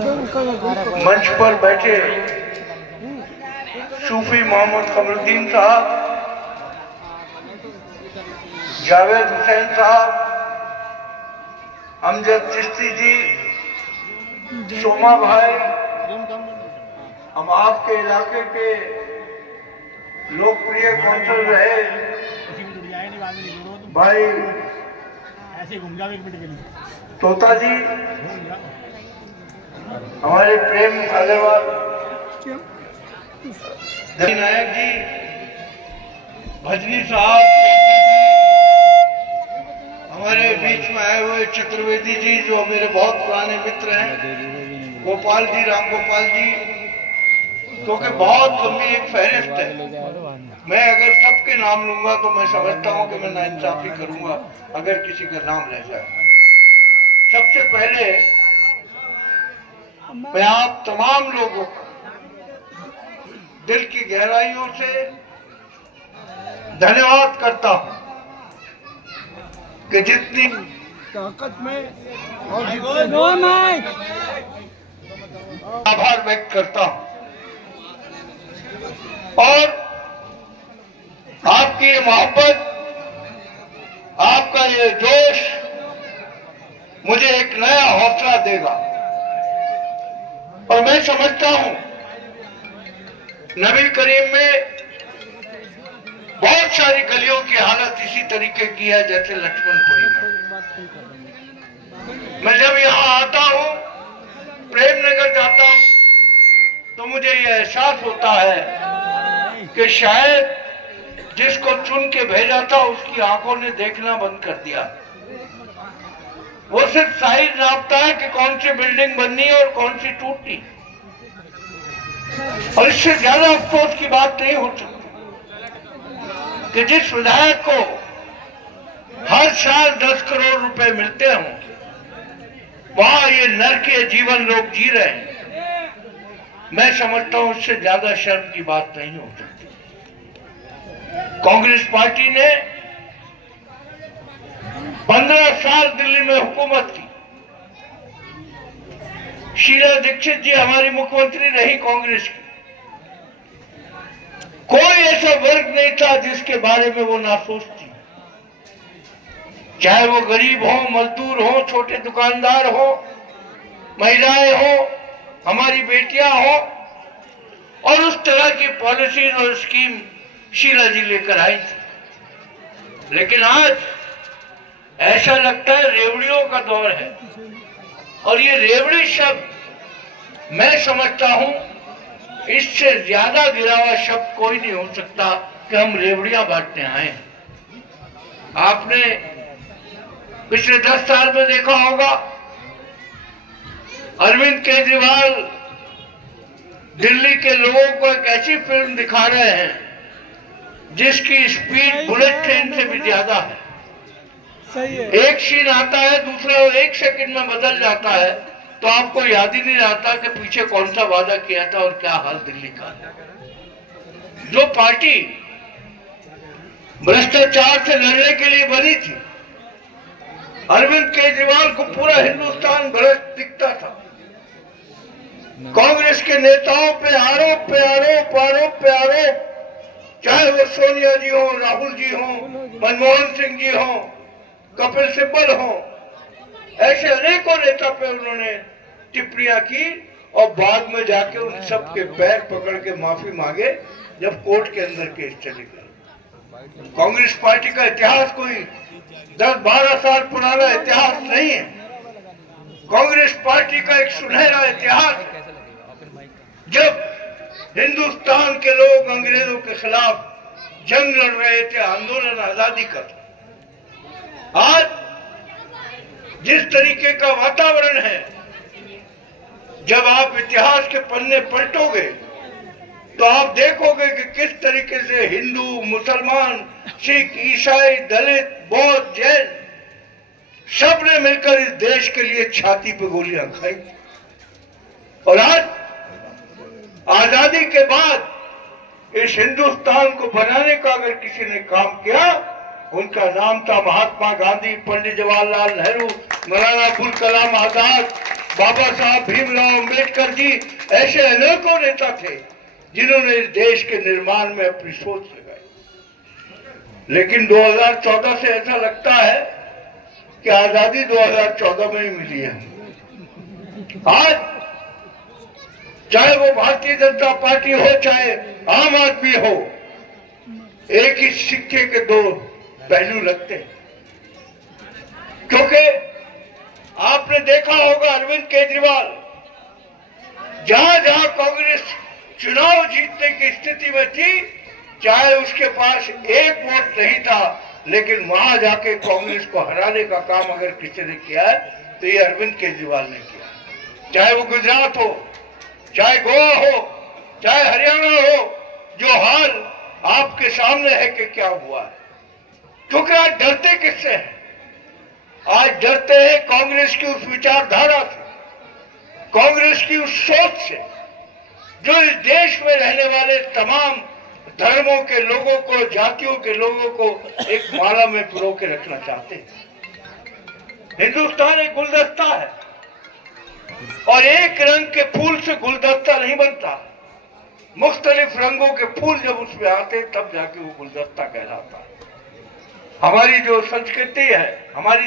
मंच पर बैठे सूफी मोहम्मद कमरुद्दीन साहब, जावेद हुसैन साहब, अमजद चिश्ती जी, सोमा भाई, हम आपके इलाके के लोकप्रिय काउंसिलर रहे भाई तोता जी, हमारे प्रेम अग्रवाल नायक जी, भजनी साहब, हमारे बीच में आए हुए चतुर्वेदी जी जो मेरे बहुत पुराने मित्र हैं, गोपाल जी, राम गोपाल जी, क्योंकि बहुत लंबी एक फहरिस्त है। मैं अगर सबके नाम लूंगा तो मैं समझता हूं कि मैं नाइंसाफी करूंगा अगर किसी का नाम रह जाए। सबसे पहले मैं आप तमाम लोगों को दिल की गहराइयों से धन्यवाद करता हूं कि जितनी ताकत में और आभार व्यक्त करता हूं और आपकी ये मोहब्बत, आपका ये जोश मुझे एक नया हौसला देगा। और मैं समझता हूं नबी करीम में बहुत सारी गलियों की हालत इसी तरीके की है जैसे लक्ष्मणपुरी में। मैं जब यहां आता हूं, प्रेमनगर जाता हूं, तो मुझे यह एहसास होता है कि शायद जिसको चुन के भेजा था उसकी आंखों ने देखना बंद कर दिया। वो सिर्फ साइज नापता है कि कौन सी बिल्डिंग बननी है और कौन सी टूटनी, और इससे ज्यादा अफसोस की बात नहीं हो सकती कि जिस विधायक को हर साल 10 करोड़ रुपए मिलते हों, वहां ये नरकीय जीवन लोग जी रहे हैं। मैं समझता हूं इससे ज्यादा शर्म की बात नहीं हो सकती। कांग्रेस पार्टी ने 15 साल दिल्ली में हुकूमत की। शीला दीक्षित जी हमारी मुख्यमंत्री रही कांग्रेस की। कोई ऐसा वर्ग नहीं था जिसके बारे में वो ना सोचती, चाहे वो गरीब हो, मजदूर हो, छोटे दुकानदार हो, महिलाएं हो, हमारी बेटियां हो, और उस तरह की पॉलिसीज और स्कीम शीला जी लेकर आई थी। लेकिन आज ऐसा लगता है रेवड़ियों का दौर है, और ये रेवड़ी शब्द मैं समझता हूं इससे ज्यादा गिरा हुआ शब्द कोई नहीं हो सकता कि हम रेवड़ियां बांटने आए हैं। आपने पिछले 10 साल में देखा होगा अरविंद केजरीवाल दिल्ली के लोगों को एक ऐसी फिल्म दिखा रहे हैं जिसकी स्पीड बुलेट ट्रेन से भी ज्यादा है। सही है। एक सीन आता है, दूसरा 1 सेकंड में बदल जाता है, तो आपको याद ही नहीं रहता कि पीछे कौन सा वादा किया था और क्या हाल दिल्ली का। जो पार्टी भ्रष्टाचार से लड़ने के लिए बनी थी, अरविंद केजरीवाल को पूरा हिंदुस्तान भ्रष्ट दिखता था। कांग्रेस के नेताओं पे आरोप पे आरोप, आरोप पे आरोप, चाहे वो सोनिया जी हो, राहुल जी हो, मनमोहन सिंह जी हो, कपिल सिब्बल हो, ऐसे अनेकों नेता पे उन्होंने टिप्पणियां की और बाद में जाके उन सब के पैर पकड़ के माफी मांगे जब कोर्ट के अंदर केस चले गए। कांग्रेस पार्टी का इतिहास कोई 10-12 साल पुराना इतिहास नहीं है। कांग्रेस पार्टी का एक सुनहरा इतिहास है जब हिंदुस्तान के लोग अंग्रेजों के खिलाफ जंग लड़ रहे थे, आंदोलन आजादी का। आज जिस तरीके का वातावरण है, जब आप इतिहास के पन्ने पलटोगे तो आप देखोगे कि किस तरीके से हिंदू, मुसलमान, सिख, ईसाई, दलित, बौद्ध, जैन सब ने मिलकर इस देश के लिए छाती पे गोलियां खाई। और आज आजादी के बाद इस हिंदुस्तान को बनाने का अगर किसी ने काम किया, उनका नाम था महात्मा गांधी, पंडित जवाहरलाल नेहरू, मौलाना अबुल कलाम आजाद, बाबा साहब भीमराव अम्बेडकर जी ऐसे अनेकों नेता थे जिन्होंने इस देश के निर्माण में अपनी सोच लगाई। लेकिन 2014 से ऐसा लगता है कि आजादी 2014 में ही मिली है। आज चाहे वो भारतीय जनता पार्टी हो चाहे आम आदमी हो, एक ही सिक्के के दो पहलू लगते हैं। क्योंकि आपने देखा होगा अरविंद केजरीवाल जहां जहां कांग्रेस चुनाव जीतने की स्थिति में थी, चाहे उसके पास एक वोट नहीं था, लेकिन वहां जाके कांग्रेस को हराने का काम अगर किसी ने किया है तो ये अरविंद केजरीवाल ने किया। चाहे वो गुजरात हो, चाहे गोवा हो, चाहे हरियाणा हो, जो हाल आपके सामने है कि क्या हुआ है। क्योंकि आज डरते किससे हैं? आज डरते हैं कांग्रेस की उस विचारधारा से, कांग्रेस की उस सोच से जो इस देश में रहने वाले तमाम धर्मों के लोगों को, जातियों के लोगों को एक माला में पिरो के रखना चाहते हैं। हिंदुस्तान एक गुलदस्ता है और एक रंग के फूल से गुलदस्ता नहीं बनता। मुख्तलिफ रंगों के फूल जब उसमें आते तब जाके वो गुलदस्ता कहलाता है। हमारी जो संस्कृति है, हमारी